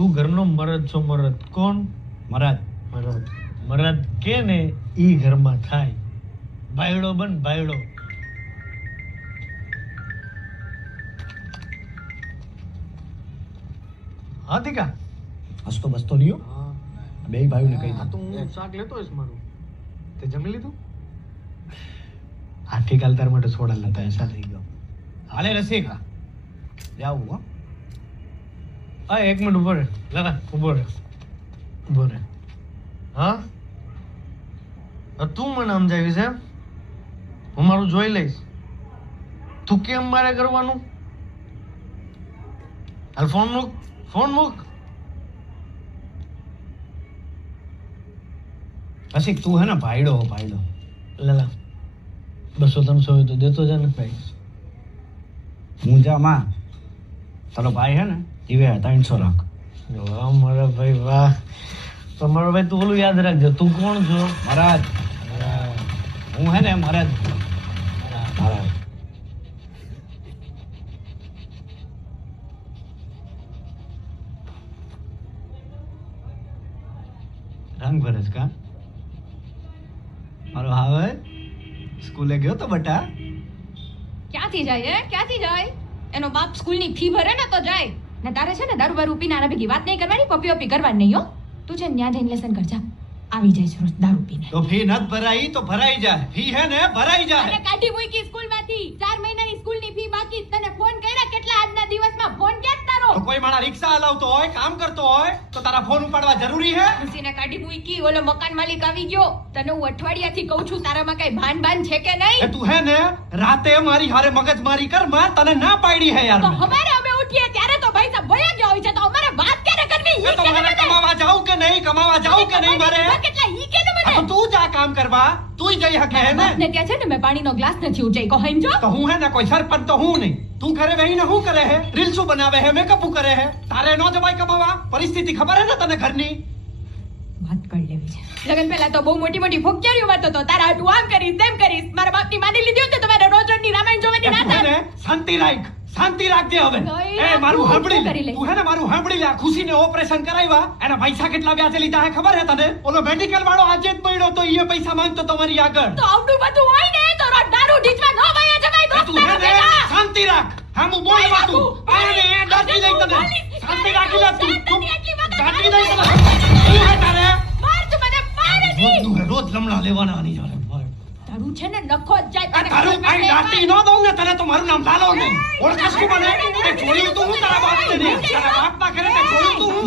તું ઘરનો મરદ છો. મરદ કોણ? મહારાજ મરદ. મરદ કે ને ઈ ઘરમાં થાય. ભાયડો બન ભાયડો. હા દીકા. હસતો બસતો નહીં હો. બે ભાઈઓને કહી હા દો. તો હું શાક લેતો હોઈશ મારું. તે જમી લીધું? આઠી કાલ તાર માટે સોડા લેતા એસા થઈ ગયો. હાલે રસિક જાવું હો. હા એક મિનિટ ઉભો રહે. લગા ઉભો રહે. ઉભો રહે. હા તું મને સમજાવીશ એમ? હું મારું જોઈ લઈશ. તું કેમ મારે કરવાનું? હાલ ફોન મૂક. ફોન મૂક. રસિક તું હે ને ભાઈડો હો ભાઈડો. લલા 200-300 હોય તો દેતો જા ને ભાઈ. હું જા માં તારો ભાઈ હે ને જીવે 300 લાખ. વાહ મારા ભાઈ વાહ. તો મારો ભાઈ તું ઓલું યાદ રાખજે. તું કોણ છો? મહારાજ હું હે ને મહારાજ. મહારાજ રંગ ભરે છે કા મારો હાવે સ્કૂલે ગયો તો બટા. ક્યાંથી જાય ક્યાંથી જાય? એનો બાપ સ્કૂલની ફી ભરે ને તો જાય. ને તારે છે ને દારૂ બારૂ પીને આના ભેગી વાત નહીં કરવાની, પપી પપી કરવાની નહીં હો. તું છે ને ત્યાં જઈને લેસન કરજા. આવી જાય છે રોજ દારૂ પીને. તો ફી નત ભરાઈ તો ભરાઈ જાય. ફી હે ને ભરાઈ જાય. અને કાઢી મૂકી સ્કૂલમાંથી. 4 મહિનાની સ્કૂલની ફી બાકી. તને ફોન કર્યા કેટલા આજના દિવસમાં? ફોન ક્યાં તારો? તો કોઈ માણા રિક્ષા હલાવતો હોય કામ કરતો હોય તો તારા ફોન ઉપાડવા જરૂરી હે? ખુશીને કાઢી મૂકી. ઓલો મકાન માલિક આવી ગયો. તને હું અઠવાડિયાથી કહું છું તારામાં કઈ ભાન છે કે એ નહીં? તું હે ને રાતે મારી હારે મગજમારી કર માં તને ના પાડી હે યાર તો મેં. હવારે અમે ઉઠીએ ત્યારે તો ભાઈ સાહેબ ભયા ગયા હોય છે. તો અમારે વાત ક્યારે કરવી? એ તો મારે કમાવા જાઉં કે નહીં કમાવા જાઉં કે નહીં મારે? કેટલા ઈ કે ને આ તો મને? તું જા કામ કરવા તું જઈ હકે હે ને? ને ત્યાં છે ને મેં પાણીનો ગ્લાસ નથી ઉંચાઈ કહો સમજો. તો હું હે ને કોઈ સરપંચ તો હું નહીં. તું ઘરે રહીને શું કરે હે? રીલ શું બનાવે હે? મેકઅપ કરે હે? તારે નો જવાય કમાવા? પરિસ્થિતિ ખબર હે ને તને ઘરની? વાત કરી લેવી છે. લગન પહેલા તો બહુ મોટી મોટી ફોકિયારીઓ મારતો તો. તારા હાટુ આમ કરીશ તેમ કરીશ. મારા બાપની માની લીધી હોત તો તમારે રોજ રોજની રામાયણ જોવાની ના તું હે થાય. ને શાંતિ રાખ. શાંતિ રાખજે હવે. નહીં એ મારું રાખું, સાંભળી શું કરી લે. લઈશ? તું હે ને મારું સાંભળી લે. આ ખુશીને ઓપરેશન કરાવ્યા એના પૈસા કેટલા વ્યાજે લીધા હે ખબર હે તને? ઓલો મેડિકલ વાળો આજે જ પડ્યો તો ઈ પૈસા માંગતો તમારી આગળ. તો આવડું બધું હોય ને તો રોજ દારૂ ઢીચવા ન વયા જવાય એ તું હે દોસ્ત ને ભેગા. શાંતિ રાખ. હામું બોલવા તું. આને એ દાટી લઈ તને. શાંતિ રાખી લે તું. તું દાટી લઈ તને. તું હે તારે માર તું મને માર દી. રોજ નું રોજ લમણા લેવાના આની જોડે. તારું છે ને નખો જ જાય. આ તારું કાઈ દાટી ન દઉં ને તને તો મારું નામ લાલો નહીં. ઓળખાશ તું મને? તે જોયું તું હું તારા બાપને ને? તારા બાપના ઘરે તે જોયું તું હું?